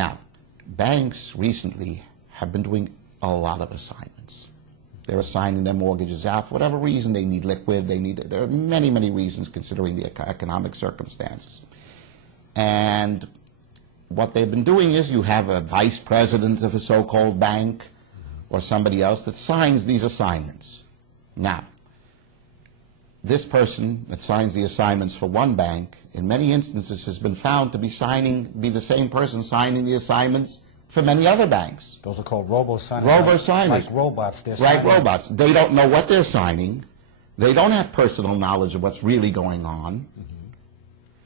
Now, banks recently have been doing a lot of assignments. They're assigning their mortgages out for whatever reason. They need liquid. There are many, many reasons considering the economic circumstances. And what they've been doing is you have a vice president of a so-called bank or somebody else that signs these assignments. Now, this person that signs the assignments for one bank, in many instances, has been found to be the same person signing the assignments for many other banks. Those are called robo-signers. Robo-signers. Like robots. They're right, signing. robots. They don't know what they're signing. They don't have personal knowledge of what's really going on.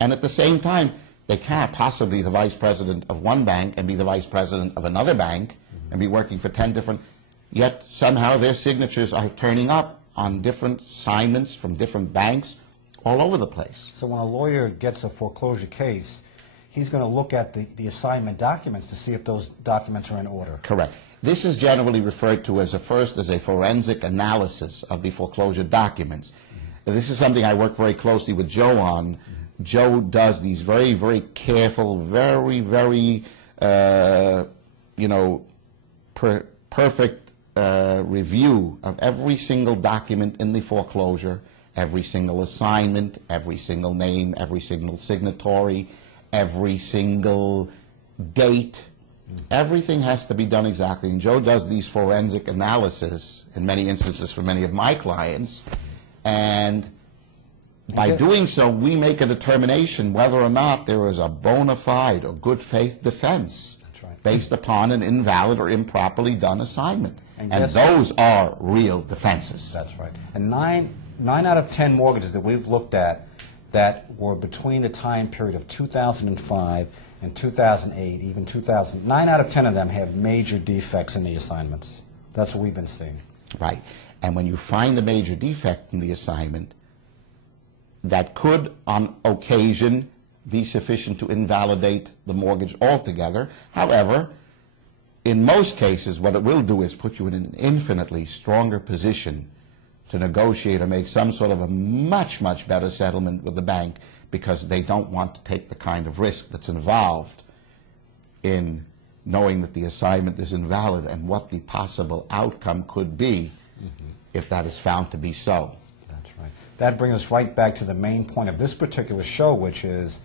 And at the same time, they can't possibly be the vice president of one bank and be the vice president of another bank and be working for 10 different, yet somehow their signatures are turning up on different assignments from different banks all over the place. So when a lawyer gets a foreclosure case, he's going to look at the assignment documents to see if those documents are in order. Correct. This is generally referred to as a forensic analysis of the foreclosure documents. This is something I work very closely with Joe on. Joe does these very, very careful, very, very, perfect review of every single document in the foreclosure, every single assignment, every single name, every single signatory, every single date. Everything has to be done exactly. And Joe does these forensic analysis in many instances for many of my clients. And by doing so, we make a determination whether or not there is a bona fide or good faith defense based upon an invalid or improperly done assignment. And those are real defenses. That's right. And nine out of 10 mortgages that we've looked at that were between the time period of 2005 and 2008, even 2000, 9 out of 10 of them have major defects in the assignments. That's what we've been seeing. Right. And when you find a major defect in the assignment, that could, on occasion, be sufficient to invalidate the mortgage altogether. However, in most cases, what it will do is put you in an infinitely stronger position to negotiate or make some sort of a much, much better settlement with the bank because they don't want to take the kind of risk that's involved in knowing that the assignment is invalid and what the possible outcome could be if that is found to be so. That's right. That brings us right back to the main point of this particular show, which is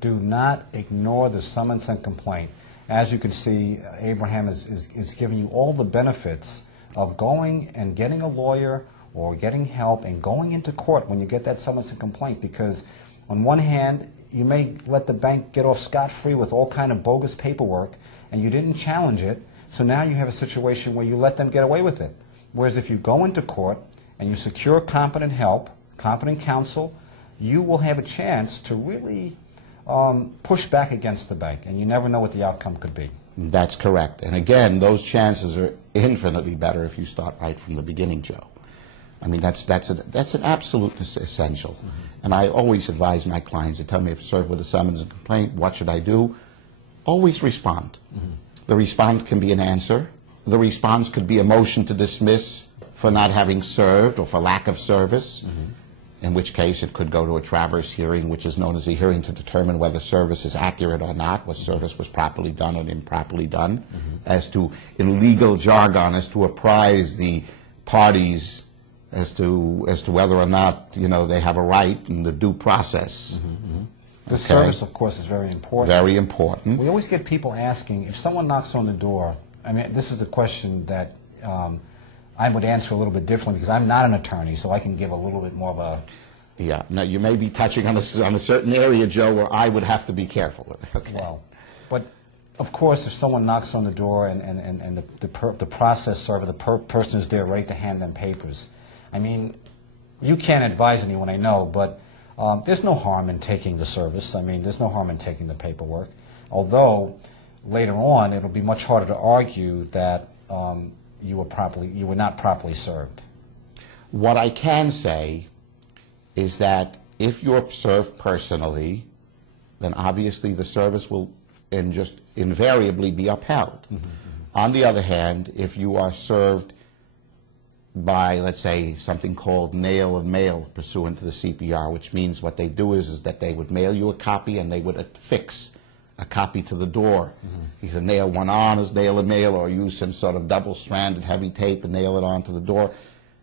do not ignore the summons and complaint. As you can see, Abraham is giving you all the benefits of going and getting a lawyer or getting help and going into court when you get that summons and complaint, because on one hand, you may let the bank get off scot-free with all kind of bogus paperwork and you didn't challenge it, so now you have a situation where you let them get away with it. Whereas if you go into court and you secure competent help, competent counsel, you will have a chance to really push back against the bank, and you never know what the outcome could be. That's correct. And again, those chances are infinitely better if you start right from the beginning, Joe. I mean, that's an absolute essential. And I always advise my clients to tell me if served with a summons and complaint, what should I do? Always respond. The response can be an answer. The response could be a motion to dismiss for not having served or for lack of service, in which case it could go to a traverse hearing, which is known as a hearing to determine whether service is accurate or not, whether service was properly done or improperly done, as to, in legal jargon, as to apprise the parties as to whether or not, you know, they have a right in the due process. The service, of course, is very important. Very important. We always get people asking, if someone knocks on the door, I mean, this is a question that I would answer a little bit differently because I'm not an attorney, so I can give a little bit more of a... Yeah. Now, you may be touching on a certain area, Joe, where I would have to be careful with it. Okay. Well, but of course, if someone knocks on the door and the process server, the person is there ready to hand them papers, I mean, you can't advise anyone, I know, but there's no harm in taking the service. I mean, there's no harm in taking the paperwork. Although, later on, it'll be much harder to argue that you were not properly served. What I can say is that if you're served personally, then obviously the service will just invariably be upheld. On the other hand, if you are served by, let's say, something called nail of mail pursuant to the CPR, which means what they do is that they would mail you a copy and they would affix a copy to the door. Either nail one on as nail a mail or use some sort of double-stranded heavy tape and nail it onto the door.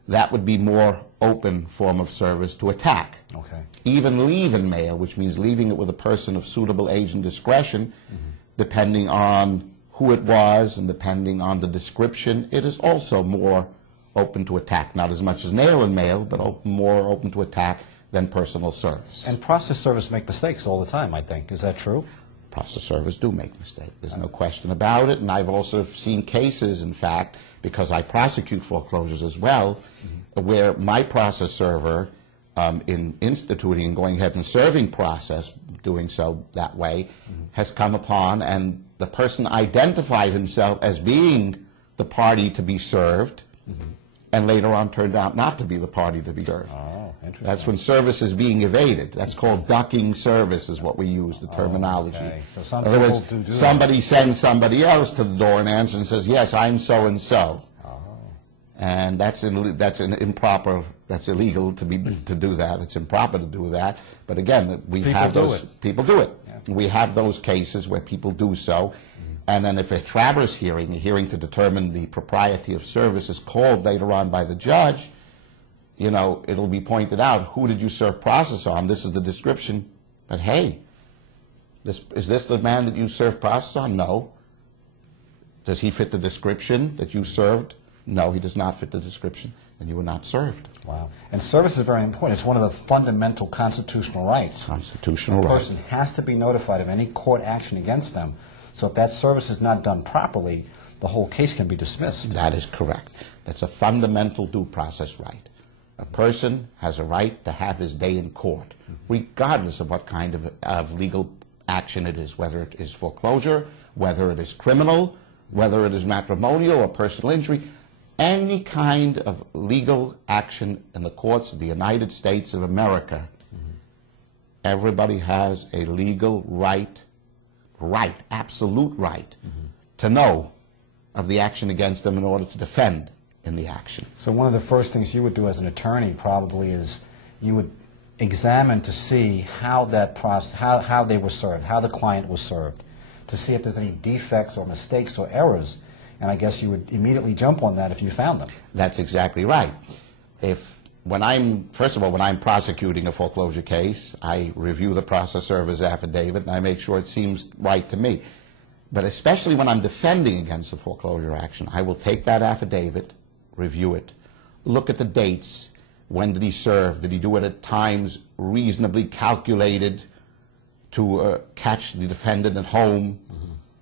That would be more open form of service to attack. Okay. Even leave-in mail, which means leaving it with a person of suitable age and discretion, depending on who it was and depending on the description, it is also more open to attack. Not as much as nail-in mail, but more open to attack than personal service. And process servers make mistakes all the time, I think. Is that true? Process servers do make mistakes. There's no question about it. And I've also seen cases, in fact, because I prosecute foreclosures as well, where my process server, in instituting and going ahead and serving process, doing so that way, has come upon, and the person identified himself as being the party to be served, and later on turned out not to be the party to be served. Oh, interesting. That's when service is being evaded. That's called ducking service is what we use, the terminology. Okay. So some In other people words, do that. somebody sends somebody else to the door and answers and says, yes, I'm so-and-so. And that's improper, that's illegal to do that. It's improper to do that. But again, people do it. Yeah. We have those cases where people do so. And then if a traverse hearing, a hearing to determine the propriety of service, is called later on by the judge, you know, it'll be pointed out, who did you serve process on? This is the description. But hey, is this the man that you served process on? No. Does he fit the description that you served? No, he does not fit the description, and you were not served. Wow. And service is very important. It's one of the fundamental constitutional rights. Constitutional right. right. The person has to be notified of any court action against them. So if that service is not done properly, the whole case can be dismissed. That is correct. That's a fundamental due process right. A person has a right to have his day in court, regardless of what kind of legal action it is, whether it is foreclosure, whether it is criminal, whether it is matrimonial or personal injury. Any kind of legal action in the courts of the United States of America, everybody has a legal right, absolute right, to know of the action against them in order to defend in the action. So one of the first things you would do as an attorney probably is you would examine to see how that process, how they were served, how the client was served, to see if there's any defects or mistakes or errors. And I guess you would immediately jump on that if you found them. That's exactly right. First of all, when I'm prosecuting a foreclosure case, I review the process server's affidavit and I make sure it seems right to me. But especially when I'm defending against a foreclosure action, I will take that affidavit, review it, look at the dates, when did he serve, did he do it at times reasonably calculated to catch the defendant at home,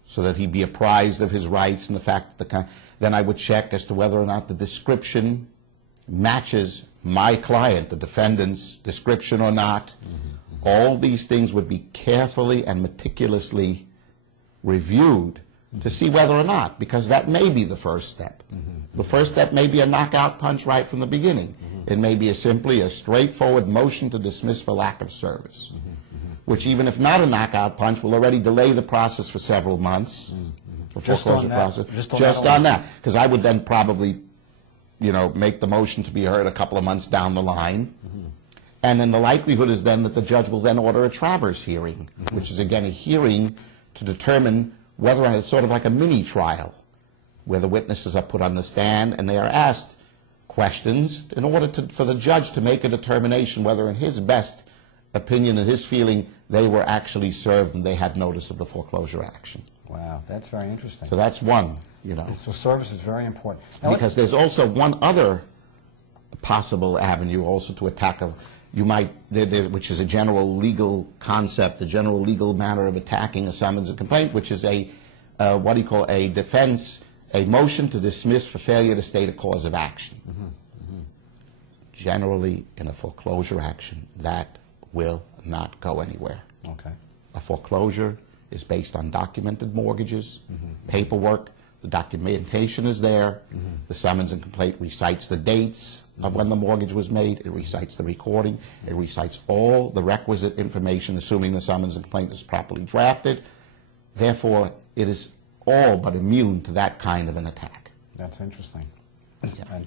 so that he be apprised of his rights and the fact that then I would check as to whether or not the description matches my client, the defendant's description or not. All these things would be carefully and meticulously reviewed to see whether or not, because that may be the first step. The first step may be a knockout punch right from the beginning. It may be simply a straightforward motion to dismiss for lack of service, which even if not a knockout punch will already delay the process for several months, the foreclosure process. Just on that, because I would then probably, you know, make the motion to be heard a couple of months down the line, and then the likelihood is then that the judge will then order a traverse hearing, which is again a hearing to determine whether or not it's sort of like a mini trial, where the witnesses are put on the stand and they are asked questions in order for the judge to make a determination whether in his best opinion and his feeling they were actually served and they had notice of the foreclosure action. Wow, that's very interesting. So that's one, you know. So service is very important. Now because there's also one other possible avenue also to attack which is a general legal concept, a general legal manner of attacking a summons and complaint, which is a defense, a motion to dismiss for failure to state a cause of action. Generally, in a foreclosure action, that will not go anywhere. Okay. A foreclosure is based on documented mortgages, paperwork, the documentation is there, the summons and complaint recites the dates of when the mortgage was made, it recites the recording, it recites all the requisite information, assuming the summons and complaint is properly drafted. Therefore, it is all but immune to that kind of an attack. That's interesting.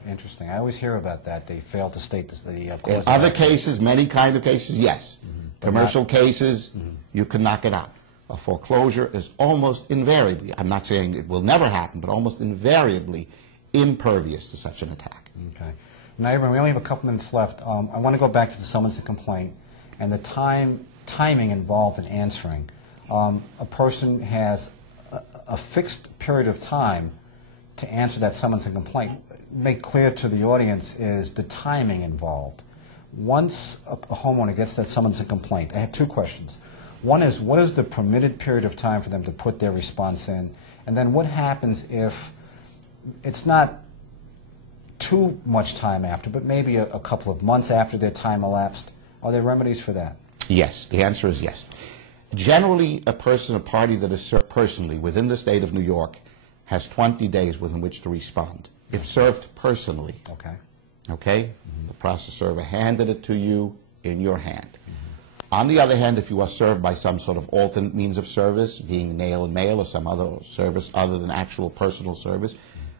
Interesting. I always hear about that. They fail to state the cause. In other cases, many kind of cases, yes. Commercial cases, you can knock it out. a foreclosure is almost invariably, I'm not saying it will never happen, but almost invariably impervious to such an attack. Okay. Now, Abraham, we only have a couple minutes left. I want to go back to the summons and complaint and the timing involved in answering. A person has a fixed period of time to answer that summons and complaint. Make clear to the audience is the timing involved. Once a homeowner gets that summons and complaint, I have two questions. One is, what is the permitted period of time for them to put their response in? And then what happens if it's not too much time after, but maybe a couple of months after their time elapsed? Are there remedies for that? Yes, the answer is yes. Generally, a party that is served personally within the state of New York has 20 days within which to respond. If served personally, okay, the process server handed it to you in your hand. On the other hand, if you are served by some sort of alternate means of service, being nail and mail or some other service other than actual personal service,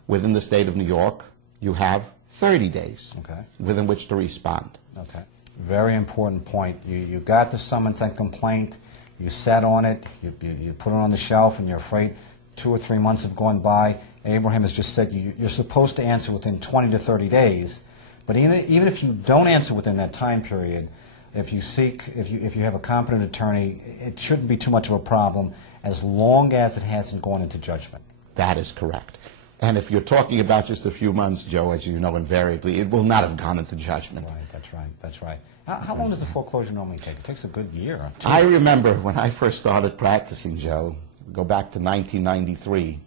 within the state of New York, you have 30 days within which to respond. Okay. Very important point. You got the summons and complaint, you sat on it, you put it on the shelf, and you're afraid 2 or 3 months have gone by. Abraham has just said you're supposed to answer within 20 to 30 days, but even if you don't answer within that time period, if you have a competent attorney, it shouldn't be too much of a problem as long as it hasn't gone into judgment. That is correct. And if you're talking about just a few months, Joe, as you know, invariably, it will not have gone into judgment. Right, that's right, that's right. How long does a foreclosure normally take? It takes a good year or two. I remember when I first started practicing, Joe, go back to 1993,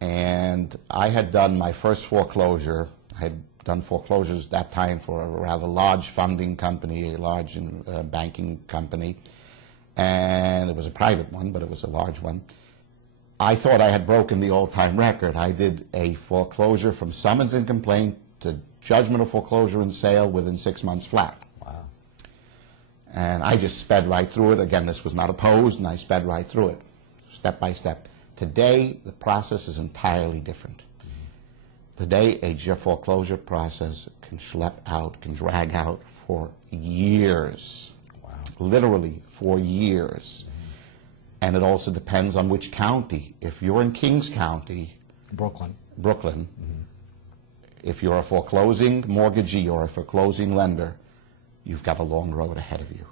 and I had done my first foreclosure. I had done foreclosures at that time for a rather large funding company, a large banking company, and it was a private one, but it was a large one. I thought I had broken the all-time record. I did a foreclosure from summons and complaint to judgment of foreclosure and sale within 6 months flat. Wow. And I just sped right through it. Again, this was not opposed, and I sped right through it, step by step. Today, the process is entirely different. Today, a foreclosure process can schlep out, can drag out for years. Wow. Literally for years. And it also depends on which county. If you're in Kings County, Brooklyn, if you're a foreclosing mortgagee or a foreclosing lender, you've got a long road ahead of you.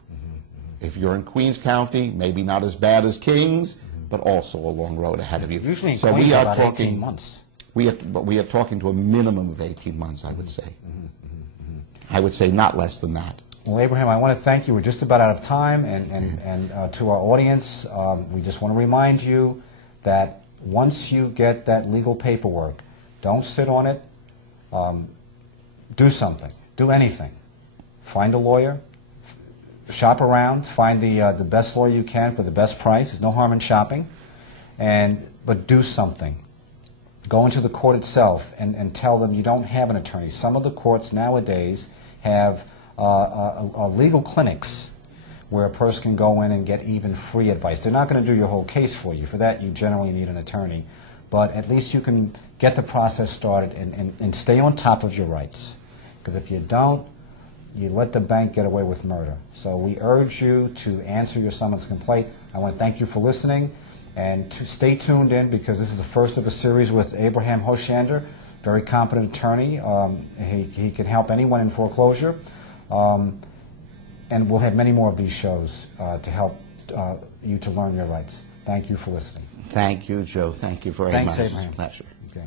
If you're in Queens County, maybe not as bad as Kings, but also a long road ahead of you. Usually in Queens, about 18 months. We are talking to a minimum of 18 months, I would say. I would say not less than that. Well, Abraham, I want to thank you. We're just about out of time, and to our audience, we just want to remind you that once you get that legal paperwork, don't sit on it. Do something. Do anything. Find a lawyer. Shop around. Find the best lawyer you can for the best price. There's no harm in shopping. But do something. Go into the court itself and tell them you don't have an attorney. Some of the courts nowadays have legal clinics where a person can go in and get even free advice. They're not going to do your whole case for you. For that, you generally need an attorney. But at least you can get the process started and stay on top of your rights. Because if you don't, you let the bank get away with murder. So we urge you to answer your summons complaint. I want to thank you for listening. And to stay tuned in, because this is the first of a series with Abraham Hoshander, very competent attorney. He can help anyone in foreclosure. And we'll have many more of these shows to help you to learn your rights. Thank you for listening. Thank you, Joe. Thank you very much. Thanks, Abraham. Pleasure. Okay.